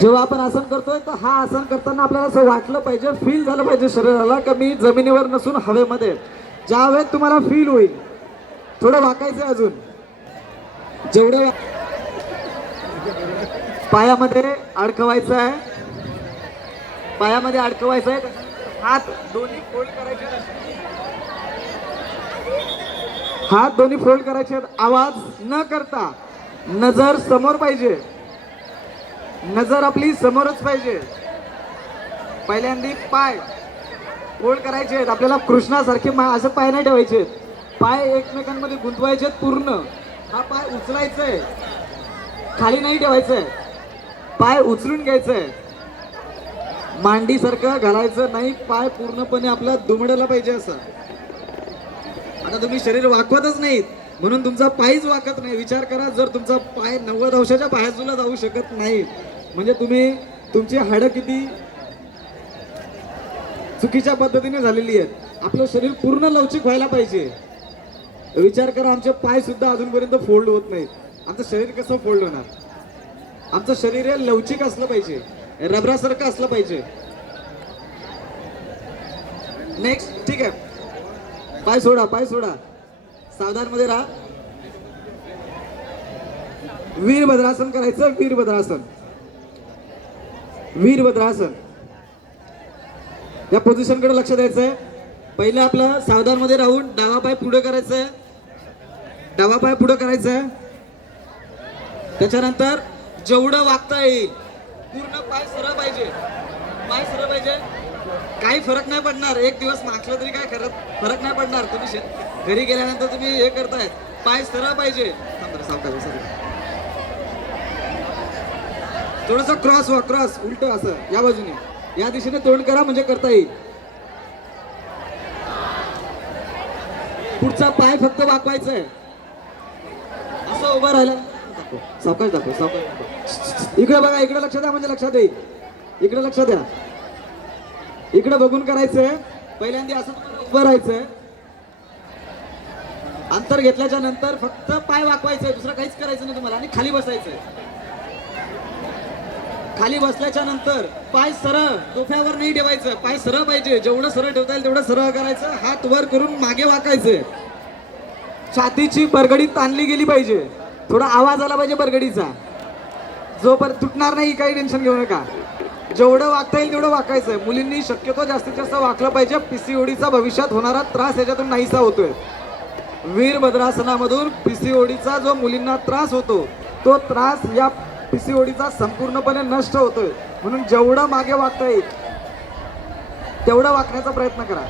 जेव्हा आपण आसन करतोय तर हा आसन करताना आपल्याला असं वाटलं पाहिजे फील झालं पाहिजे शरीराला का मी जमिनीवर नसून हवेमध्ये ज्या वेळेत तुम्हाला फील होईल थोडं वाकायचं आहे अजून जेवढे पायामध्ये अडकवायचं आहे पायामध्ये अडकवायचं आहे हात दोन्ही फोल्ड करायचे आहेत. हात दोन्ही फोल्ड करायचे आहेत. आवाज न करता नजर समोर पाहिजे नजर आपली समोरच पाहिजे. पहिल्यांदी पाय फोल्ड करायचे आहेत. आपल्याला कृष्णासारखे मा असं पाय नाही ठेवायचे आहेत. पाय एकमेकांमध्ये गुंतवायचे आहेत पूर्ण. हा पाय उचलायचा आहे खाली नाही ठेवायचं आहे पाय उचलून घ्यायचं आहे मांडीसारखं घालायचं नाही. पाय पूर्णपणे आपल्या दुमडायला पाहिजे असं. आता तुम्ही शरीर वाकवतच नाहीत. म्हणून तुमचा पायच वाकत नाही. विचार करा जर तुमचा पाय नव्वद अंशाच्या बाजूला जाऊ शकत नाही. म्हणजे तुम्ही तुमची हाडं किती चुकीच्या पद्धतीने झालेली आहेत. आपलं शरीर पूर्ण लवचिक व्हायला पाहिजे. विचार करा आमचे पाय सुद्धा अजूनपर्यंत फोल्ड होत नाहीत. आमचं शरीर कसं फोल्ड होणार? आमचं शरीर हे लवचिक असलं पाहिजे. रबरासारखं असलं पाहिजे. नेक्स्ट ठीक आहे. पाय सोडा पाय सोडा. सावधानमध्ये राहा. वीरभद्रासन करायचं वीरभद्रासन. वीरभद्रासन या पोझिशनकडे लक्ष द्यायचं आहे पहिलं आपलं सावधानमध्ये राहून डावा पाय पुढे करायचं आहे डावा पाय पुढे करायचं आहे त्याच्यानंतर जेवढं वागता येईल पूर्ण पाय सरळ पाहिजे. पाय सरळ पाहिजे. काही फरक नाही पडणार. एक दिवस मागला तरी काय खरं फरक नाही पडणार. तुम्ही घरी गेल्यानंतर तुम्ही हे करताय. पाय सरळ पाहिजे थांब जरा, सावकाश बसा. थोडंसं क्रॉस व्हा क्रॉस उलट असं या बाजूने. या दिशेने तोंड करा म्हणजे करता येईल. पुढचा पाय फक्त वाकवायचा आहे असं उभं राहिलं. सावकाश दाखव सावकाश इकडे बघा इकडे लक्ष द्या म्हणजे लक्षात येईल. इकडे लक्ष द्या. इकडे बघून करायचंय. पहिल्यांदा असं उभं राहायचंय. अंतर घेतल्याच्या नंतर फक्त पाय वाकवायचंय दुसरं काहीच करायचं नाही तुम्हाला. आणि खाली बसायचंय. खाली बसल्याच्या नंतर पाय सरळ डोक्यावर नाही ठेवायचं. पाय सरळ पाहिजे. जेवढं सरळ ठेवता येईल तेवढं सरळ करायचं. हात वर करून मागे वाकायचे. छातीची बरगडी ताणली गेली पाहिजे. थोडा आवाज आला पाहिजे बरगडीचा पर तुटणार नाही काही टेन्शन घेऊ नका. जेवढं वागता येईल तेवढं वाकायचंय मुलींनी शक्यतो जास्तीत जास्त वाकलं पाहिजे. पीसीओडीचा भविष्यात होणारा त्रास याच्यातून नाहीसा होतोय. वीरभद्रासनामधून पीसीओडीचा जो मुलींना त्रास होतो तो त्रास या पीसीओडीचा संपूर्णपणे नष्ट होतोय. म्हणून जेवढं मागे वागता येईल तेवढं वाकण्याचा प्रयत्न करा.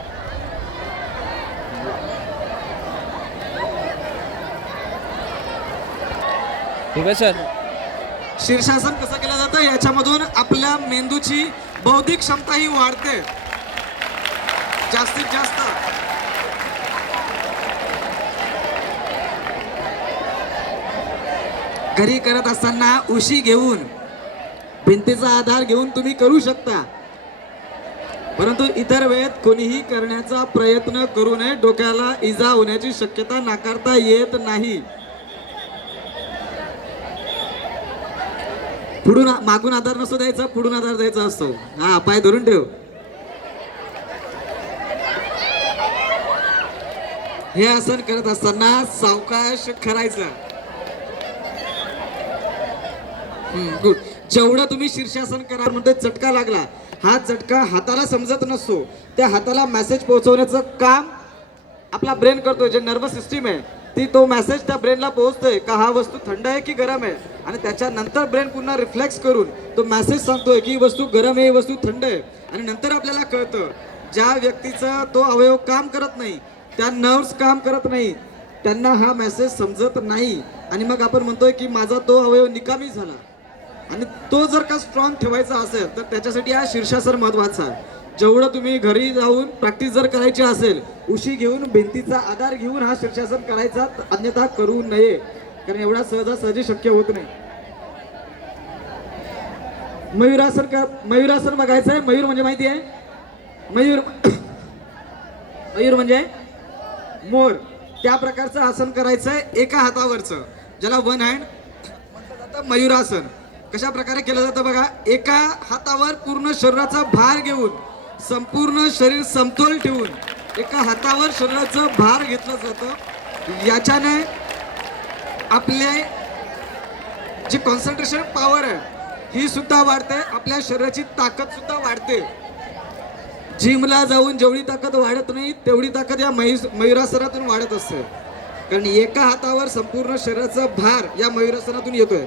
ठीक आहे सर. शीर्षासन कसं केलं जातं? याच्यामधून आपल्या मेंदूची बौद्धिक क्षमता ही वाढते. जास्तीत जास्त. घरी करत असताना उशी घेऊन भिंतीचा आधार घेऊन तुम्ही करू शकता. परंतु इतर वेळेत कोणीही करण्याचा प्रयत्न करू नये. डोक्याला इजा होण्याची शक्यता नाकारता येत नाही. पुढून मागून आधार नसतो द्यायचा पुढून आधार द्यायचा असतो. हा पाय धरून ठेव. हे आसन करत असताना सावकाश करायचं गुड जेवढं तुम्ही शीर्षासन करा म्हणजे चटका लागला. हा चटका हाताला समजत नसतो. त्या हाताला मेसेज पोहोचवण्याचं काम आपला ब्रेन करतोय जे नर्वस सिस्टीम आहे ती तो मेसेज त्या ब्रेनला पोहोचतोय का हा वस्तू थंड आहे की गरम आहे? आणि त्याच्यानंतर ब्रेन पुन्हा रिफ्लेक्स करून तो मेसेज सांगतोय की ही वस्तू गरम आहे ही वस्तू थंड आहे. आणि नंतर आपल्याला कळतं ज्या व्यक्तीचा तो अवयव काम करत नाही त्या नर्व्स काम करत नाही त्यांना हा मेसेज समजत नाही. आणि मग आपण म्हणतोय की माझा तो अवयव निकामी झाला. आणि तो जर का स्ट्रॉंग ठेवायचा असेल तर त्याच्यासाठी हा शीर्षासन महत्त्वाचा आहे. जेवढं तुम्ही घरी जाऊन प्रॅक्टिस जर करायची असेल उशी घेऊन भिंतीचा आधार घेऊन हा शीर्षासन करायचा अन्यथा करू नये. कारण एवढा सहजासहजी शक्य होत नाही. मयुरासन का मयुरासन बघायचं आहे. मयूर म्हणजे माहिती आहे? मयूर मयूर म्हणजे मोर. त्या प्रकारचं आसन करायचं आहे एका हातावरचं. ज्याला वन हँड म्हटलं जातं मयुरासन कशा प्रकारे केलं जातं बघा? एका हातावर पूर्ण शरीराचा भार घेऊन संपूर्ण शरीर समतोल ठेवून एका हातावर शरीराचं भार घेतलं जातं. याच्याने आपले जी कॉन्सन्ट्रेशन पॉवर आहे ही सुद्धा वाढते. आपल्या शरीराची ताकद सुद्धा वाढते. जिमला जाऊन जेवढी ताकद वाढत नाही तेवढी ताकद या मयूस मयुरासनातून वाढत असते. कारण एका हातावर संपूर्ण शरीराचा भार या मयुरासनातून येतोय.